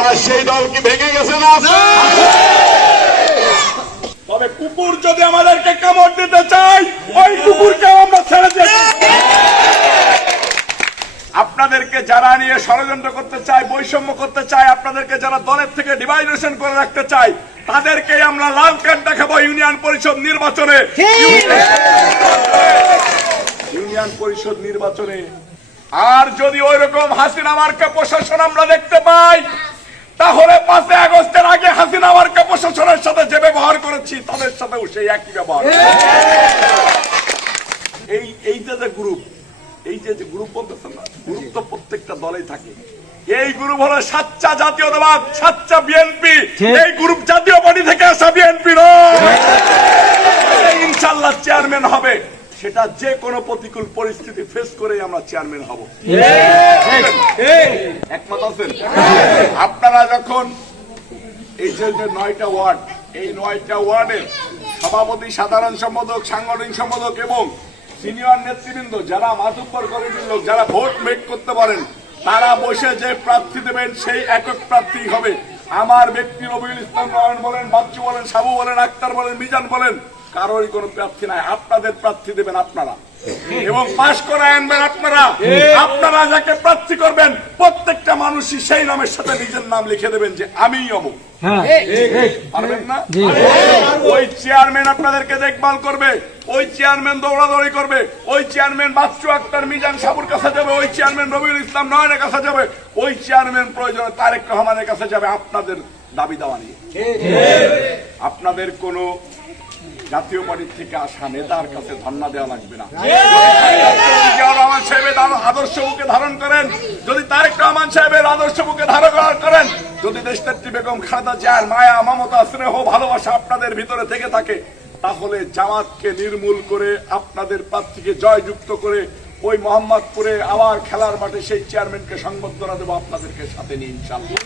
আমার সেই দল কি ভেঙে গেছে না? তবে কুকুর যদি আমাদেরকে কামড় দিতে চায়, ওই কুকুরকেও আমরা ছেড়ে দেব। আপনাদেরকে যারা নিয়ে ষড়যন্ত্র করতে চায়, বৈষম্য করতে চায়, আপনাদেরকে যারা দলের থেকে ডিভাইডেশন করে রাখতে চায়, তাদেরকে আমরা লাল কার্ড দেখাবো ইউনিয়ন পরিষদ নির্বাচনে। ইউনিয়ন পরিষদ নির্বাচনে আর যদি ওই রকম হাসিনা মার্কা প্রশাসন আমরা দেখতে পাই, তাহলে 5 আগস্টের আগে হাসিনা মার্কা প্রশাসনের সাথে যে ব্যবহার করেছি তাদের সাথেও সেই একই ব্যবহার। এই যে গ্রুপ, এই যে গ্রুপ বলতেছেন না, গ্রুপ তো প্রত্যেকটা দলেই থাকে। এই গ্রুপ হলো সাচ্চা জাতীয়তাবাদ, সাচ্চা বিএনপি। এই গ্রুপ জাতীয় পার্টি থেকে আসা বিএনপি নয়। ইনশাআল্লাহ চেয়ারম্যান হবে, সেটা যে কোনো প্রতিকূল পরিস্থিতি ফেস করে আমরা চেয়ারম্যান হব। একমত আছেন? আপনারা যখন এই যে 9টা ওয়ার্ড, এই 9টা ওয়ার্ডের সভাপতি, সাধারণ সম্পাদক, সাংগঠনিক সম্পাদক এবং সিনিয়র নেতৃবৃন্দ, যারা মাতুব্বর কমিটির লোক, যারা ভোট মেক করতে পারেন, তারা বসে যে প্রার্থী দেবেন সেই একক প্রার্থী হবে। আমার ব্যক্তি রবিউল ইসলাম নয়ন বলেন, বাচ্চু বলেন, সাবু বলেন, আক্তার বলেন, মিজান বলেন, কারোরই কোনো প্রার্থী নাই। আপনাদের প্রার্থী দেবেন আপনারা এবং পাশ করে আনবেন আপনারা। আপনারা যাকে প্রার্থী করবেন প্রত্যেকটা মানুষই সেই নামের সাথে নিজের নাম লিখে দেবেন যে আমিই অমুক। পারবেন না? ওই চেয়ারম্যান আপনাদেরকে দেখভাল করবে, ওই চেয়ারম্যান দৌড়াদৌড়ি করবে, ওই চেয়ারম্যান বাচ্চু আক্তার, মিজান, সাবুর কাছে যাবে, ওই চেয়ারম্যান রবিউল ইসলাম নয়নের কাছে যাবে, ওই চেয়ারম্যান প্রয়োজনে তারেক রহমানের কাছে যাবে আপনাদের দাবি দাওয়া নিয়ে। আপনাদের কোনো জাতীয় পার্টির থেকে আসা নেতার কাছে ধর্ণা দেওয়া লাগবে না। রহমান সাহেবের আদর্শ বুকে ধারণ করেন, যদি তারেক রহমান সাহেবের আদর্শ বুকে ধারণ করেন, যদি দেশনেত্রী বেগম খালেদা জিয়ার মায়া, মমতা, স্নেহ, ভালোবাসা আপনাদের ভিতরে থেকে থাকে, তাহলে জামাতকে নির্মূল করে আপনাদের প্রার্থীকে জয়যুক্ত করে ওই মোহাম্মদপুরে আবার খেলার মাঠে সেই চেয়ারম্যানকে সংবর্ধনা দেবো আপনাদেরকে সাথে নিয়ে ইনশাআল্লাহ।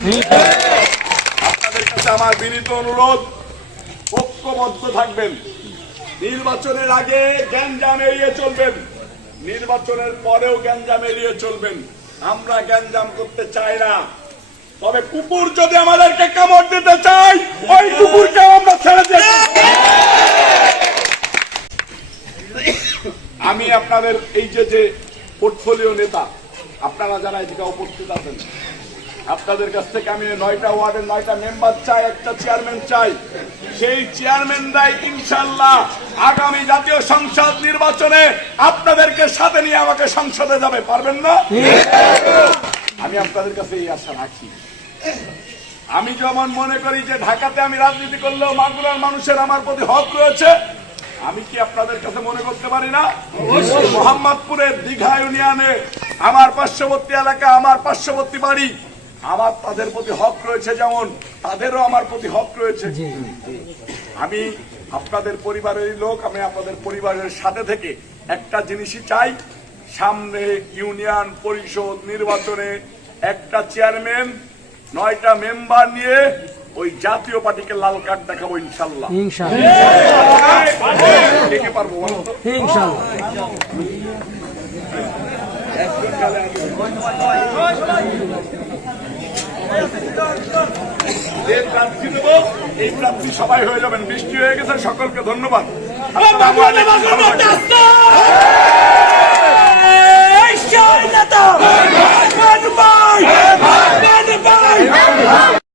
আপনাদের কাছে আমার বিনীত অনুরোধ, ঐক্যবদ্ধ থাকবেন। নির্বাচনের আগে গ্যাঞ্জাম এড়িয়ে চলবেন, নির্বাচনের পরেও গ্যাঞ্জাম এড়িয়ে চলবেন। আমরা গ্যাঞ্জাম করতে চাই না। তবে কুকুর যদি আমাদেরকে কামড় দিতে চায়, ওই কুকুরকেও আমরা ছেড়ে দেব। আমি আপনাদের এই যে পোর্টফোলিও নেতা, আপনারা যারা এদিকে উপস্থিত আছেন, আপনাদের কাছ থেকে আমি 9টা ওয়ার্ডের 9টা মেম্বার চাই, একটা চেয়ারম্যান চাই। সেই চেয়ারম্যানরাই ইনশাআল্লাহ আগামী জাতীয় সংসদ নির্বাচনে আপনাদেরকে সাথে নিয়ে আমাকে সংসদে যাবে। পারবেন না? আমি আপনাদের কাছে এই আশা রাখি। আমি যেমন মনে করি যে ঢাকাতে আমি রাজনীতি করলেও মাগুরার মানুষের আমার প্রতি হক রয়েছে, আমি কি আপনাদের কাছে মনে করতে পারি না? মোহাম্মদপুরের দীঘা ইউনিয়নে আমার পার্শ্ববর্তী এলাকা, আমার পার্শ্ববর্তী বাড়ি, আমার তাদের প্রতি হক রয়েছে, যেমন তাদেরও আমার প্রতি হক রয়েছে। আমি আপনাদের পরিবারের লোক, আমি আপনাদের পরিবারের সাথে থেকে একটা জিনিসই চাই, সামনে ইউনিয়ন পরিষদ নির্বাচনে একটা চেয়ারম্যান, 9টা মেম্বার নিয়ে ওই জাতীয় পার্টিকে লাল কার্ড দেখাবো ইনশাআল্লাহ। কে পারবো? যে প্রার্থী দেব, এই প্রার্থী সবাই হয়ে যাবেন। বৃষ্টি হয়ে গেছে, সকলকে ধন্যবাদ। Shine